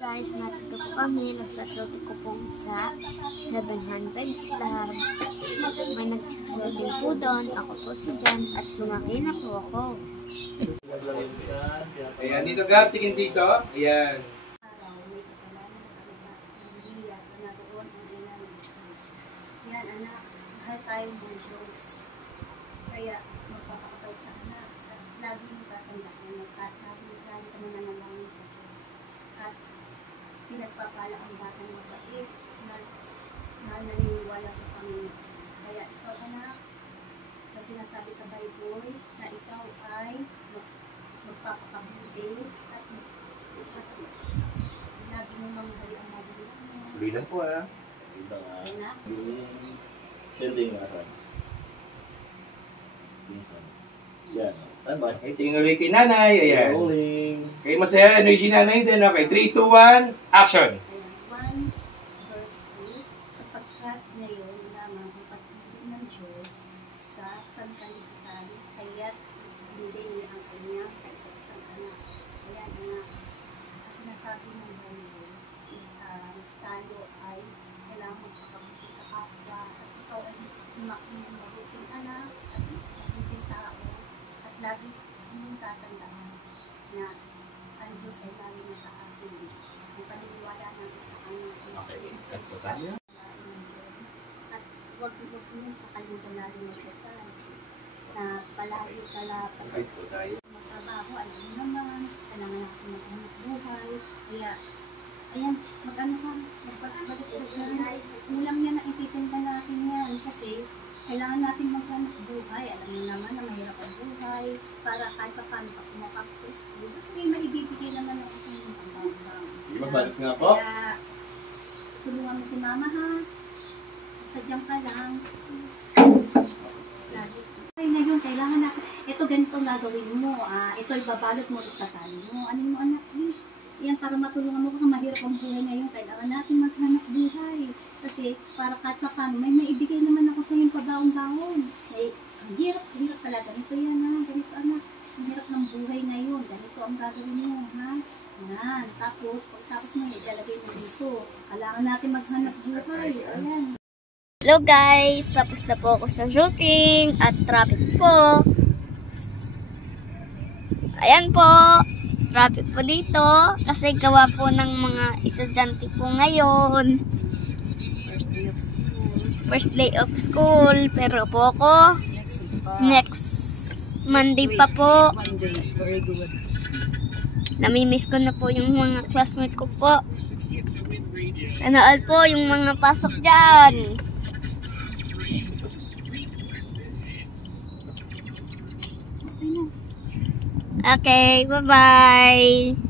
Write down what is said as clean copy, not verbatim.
Guys, natito po kami. Nasa shooting ko po sa 700 Club. May nag-shooting po doon. Ako po si Jan at lumaki na po ako. Ayan, dito Gab, tingin dito. Ayan. Yan anak, mahal tayo ng Diyos. Kaya magpapakapay ka anak. At lagi mo tatandaan at lagi ka mananalangin sa Diyos. At pinagpapala ang bata ng mabait na naniniwala sa Panginoon. Kaya ikaw anak, sa sinasabi sa Bible na ikaw ay magpapakabuti at lagi mo manghali ang mabuti. Tuloy po ah. Anak. Sending aran. Yan. Tama. Okay, tingin ulit kay nanay. Ayan. Rolling. Okay, masaya. Energy nanay din. Okay, 3, 2, 1, action! 1 verse 2, sapagkat ngayon lamang ang pag-ibig ng Diyos sa sangkalibutan, kaya't hindi niya ang kanyang kaisa-isang anak. Kaya anak, ang sinasabi ng Bible is tayo ay kailangan magpakabuti sa kapwa at ikaw ay makinig mabuting anak at mabuting tao at lagi mong tatandaan na ang Diyos ay lagi na sa atin. Ang paniniwala ng isa anak ay Okay, cut po tayo. at huwag mong kakalimutan natin magdasal na palagi Okay po tayo. magtrabaho, alam mo naman, kailangan natin maghanap buhay. Kaya, ayan, mag-ano ka, magbalik sa buhay. Ulam yan na ititinda natin yan kasi kailangan natin maghanap buhay. Alam mo naman na mahirap ang buhay para kahit pa paano pa kumakakas sa school. May maibibigay naman ako sa inyong pambabang. Magbalik nga po. Kaya, tulungan mo si mama ha. Sadyang ka lang. Lagi. Ay, ngayon, kailangan natin. Ito, ganito ang gagawin mo. Ito, ibabalot mo, istatali mo. Ano mo, anak, please. Yan, para matulungan mo ka, mahirap ang buhay ngayon. Kailangan natin maghanap buhay. Kasi, para kahit pa paano, may maibigay naman ako sa iyong pabaon-baon. Ang hirap talaga. Ganito yan, ha? Ganito, anak. Ang hirap ng buhay ngayon. Ganito ang gagawin mo, ha? Yan. Tapos, pagtapos mo, ilalagay mo dito. Kailangan natin maghanap buhay. Ayan. Hello guys! Tapos na po ako sa shooting at traffic po. Ayan po. Traffic po dito. Kasi gawa po ng mga estudyante po ngayon. First day of school. Pero po ako, next Monday pa po. Monday, very good. Namimiss ko na po yung mga classmate ko po. Sana all po yung mga pasok dyan. Okay, bye-bye.